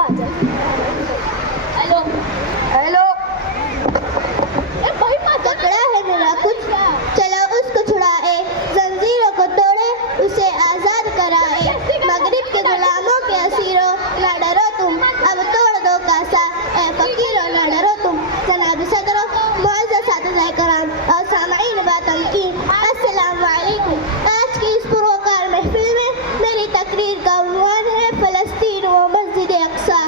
Hello hello, भाई पकड़ा है मेरा कुछ, चलो उसको छुड़ाए, जंजीरों को तोड़े, उसे आजाद कराए। मगरिब के गुलामों के असीरों, ना डरो तुम, अब तोड़ दो कासा, ए फकीरों ना डरो तुम। जनाब सदरों, मुअज़्ज़ज़ साथिज़ाए कराम और सामईन बातम की अस्सलाम वालेकुम। आज की इस पुरवकार महफिल में मेरी तकरीर का उन्वान है फ़लस्तीन व मस्जिद अक़सा।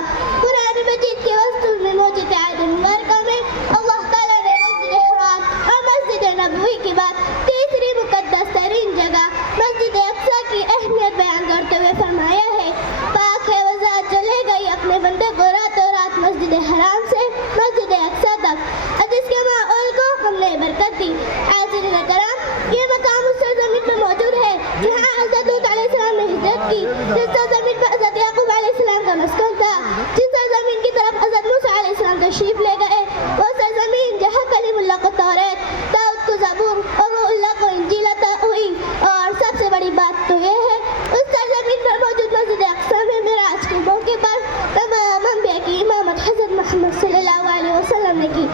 कुरान मजीद के वस्तुल में मौजूद आयत मुबारका में अल्लाह ताला ने मस्जिद हराम और मस्जिद नबवी के बाद तीसरी मुक़द्दस तरीन जगह मस्जिद अक़सा की अहमियत बयान करते हुए फरमाया है, पाक है वो ज़ात जो ले गई अपने बंदे को रातों रात मस्जिद हराम से मस्जिद अक़सा तक, और जिसके माहौल को हमने बरकत दी। आज़रीन कराम, ये मकाम उस सरज़मीन में मौजूद है जहाँ हज़रत लूत अलैहिस्सलाम ने हिजरत की, जिस सरज़मीन पर हज़रत याक़ूब अलैहिस्सलाम का मस्कन था, जिस सरज़मीन की तरफ हज़रत मूसा अलैहिस्सलाम तशरीफ ले गए, वो सरज़मीन जहाँ कलीमुल्लाह को तौरात, दाऊद को ज़बूर और रूहुल्लाह को इंजील अता हुई। और सबसे बड़ी बात तो ये है, उस सरज़मीन पर मौजूद मस्जिद अक़सा में मेराज के मौके पर तमाम अंबिया की इमामत हज़रत मोहम्मद सल्लल्लाहु अलैहि वसल्लम ने की।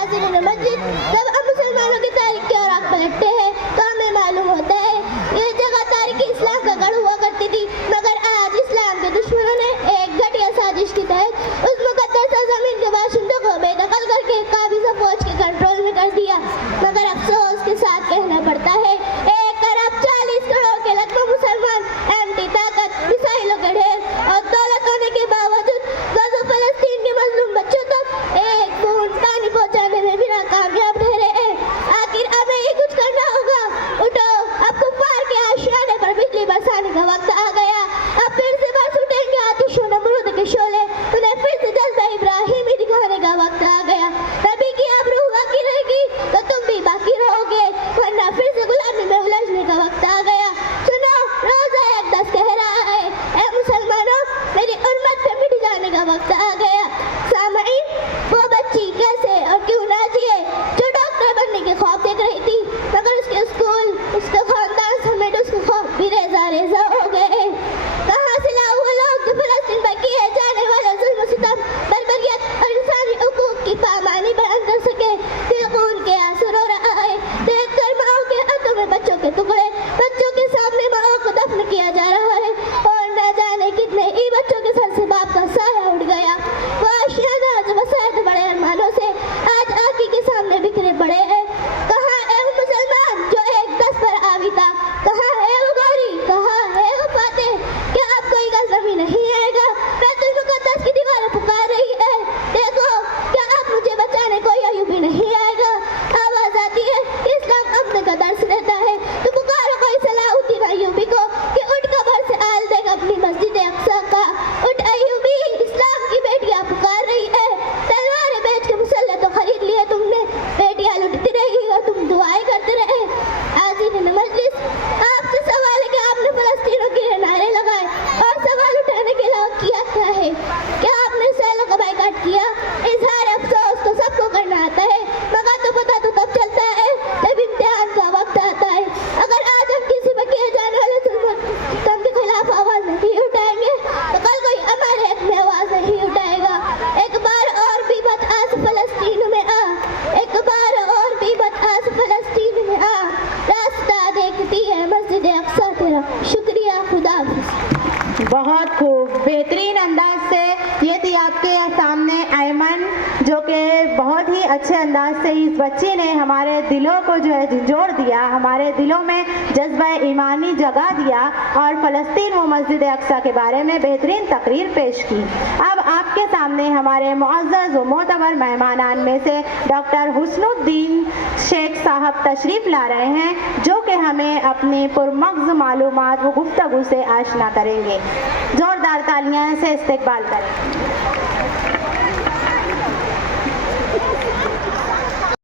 आज़रीन मस्जिद, जब हम मुसलमानों की तारीख के औराक पलटते हैं तो हमें मालूम होता है ये जगह तारीख़ इस्लाम का गढ़ हुआ करती थी, मगर आज इस्लाम के दुश्मनों ने एक घटिया साजिश के तहत उस मुक़द्दस ज़मीन के बाशिंदों को बेदखल करके काबिज़ फ़ौज के कंट्रोल में कर दिया। मगर अफसोस के साथ कहना पड़ता है, 1 अरब 40 करोड़ के लगभग मुसलमान एंटी ताकत, मिसाइलों के ढेर और दौलत होने के बावजूद गज़ो फ़लस्तीन के मज़लूम बच्चों तक एक बूंद पानी पहुँचाने में भी नाकामयाब ठहरे हैं। आखिर हमें ये कुछ करना होगा। उठो, अब कुफ़ार के आशियाने पर बिजली बरसाने का वक्त आ गया। अब फिर से बरस उठेंगे आतिश और नमरूद के शोले, उन्हें फिर से जज्बा इब्राहिमी दिखाने का वक्त आ गया। नबी की आबरू बाकी रहेगी तो तुम भी बाकी रहोगे, वरना फिर से गुलामी में उलझने का वक्त आ गया। सुनो, रोज़ा अक़दस कह रहा है, ए मुसलमानों, मेरी उम्मत पे मिट जाने का वक्त आ गया। सामईन, वो बच्ची कैसे और क्यों ना जिए जो डॉक्टर बनने के ख्वाब देख रही थी, मगर उसके स्कूल, उसका खानदान समेत उसके ख्वाब भी रेजा रेजा हो गए। कहाँ से लाऊं वो लोग जो फ़लस्तीन पर किए जाने वाले ज़ुल्म सितम, बर्बरियत और इंसानी हुकूक की पामानी बयान कर सके। दिल खून के आंसू रो रहा है, देख कर माओ के हाथों में बच्चों के टुकड़े, बच्चों के सामने माओ को दफन किया जा रहा है, और न जाने कितने ही बच्चों के सर से बाप का साया उड़ गया। वो आशियाना जो वसायत बड़े अरमानों से आज आँखी के सामने बिखरे पड़े हैं। कहाँ है वो मुसलमान जो 1-10 पर आवी था? कहाँ है वो गौरी? कहाँ है वो फातेह? क्या अब कोई गज़नवी नहीं आएगा? बैतुल मुक़द्दस की दीवारें पुकार रही है, देखो, क्या अब मुझे बचाने कोई अय्यूबी नहीं आएगा? आवाज़ आती है, इस्लाम अपने का दर्स देता है, तो पुकारो कोई सलाहुद्दीन अय्यूबी को कि उठ कब्र से आल देख अपनी मस्जिद अक़सा का। उठ अय्यूबी, इस्लाम की बेटियां पुकार रही है, तलवारें बेच के मुसल्ले तो खरीद लिए तुमने, बेटियां लुटती रही और तुम दुआएं करते रहे। आज़रीन मजलिस, आपसे सवाल है कि आपने फ़लस्तीनियों के लिए नारे लगाए और सवाल उठाने के अलावा किया क्या है? क्या आपने सैलों का बाइकाट किया? इज़हार अफसोस तो सबको करना आता है, मगर तो पता तो तब चलता है जब इम्तिहान का वक्त आता है। अगर आज हम किसी पर किए जाने वाले जुल्म के खिलाफ आवाज़ नहीं उठाएंगे तो कल कोई हमारे हक में आवाज़ नहीं उठाएगा। एक बार और भी बदआस फ़लस्तीन में आ, एक बार और भी बदआस फ़लस्तीन में आ, रास्ता देखती है मस्जिद अक़सा तेरा। शुक्रिया, खुदा हाफ़िज़। बहुत खूब, बेहतरीन अंदाज से ये थी आपके सामने ऐमन, जो कि बहुत ही अच्छे अंदाज से इस बच्ची ने हमारे दिलों को जो है झंझोड़ दिया, हमारे दिलों में जज्बा ईमानी जगा दिया और फ़लस्तीन व मस्जिद अक़सा के बारे में बेहतरीन तकरीर पेश की। अब आपके सामने हमारे मुअज़्ज़ज़ व मोतबर मेहमानान में से डॉक्टर हुस्नुद्दीन शेख साहब तशरीफ़ ला रहे हैं, जो कि हमें अपनी पुरमग़्ज़ मालूमात व गुफ्तगू से आशना करेंगे। ज़ोरदार तालियां से इस्तकबाल करें।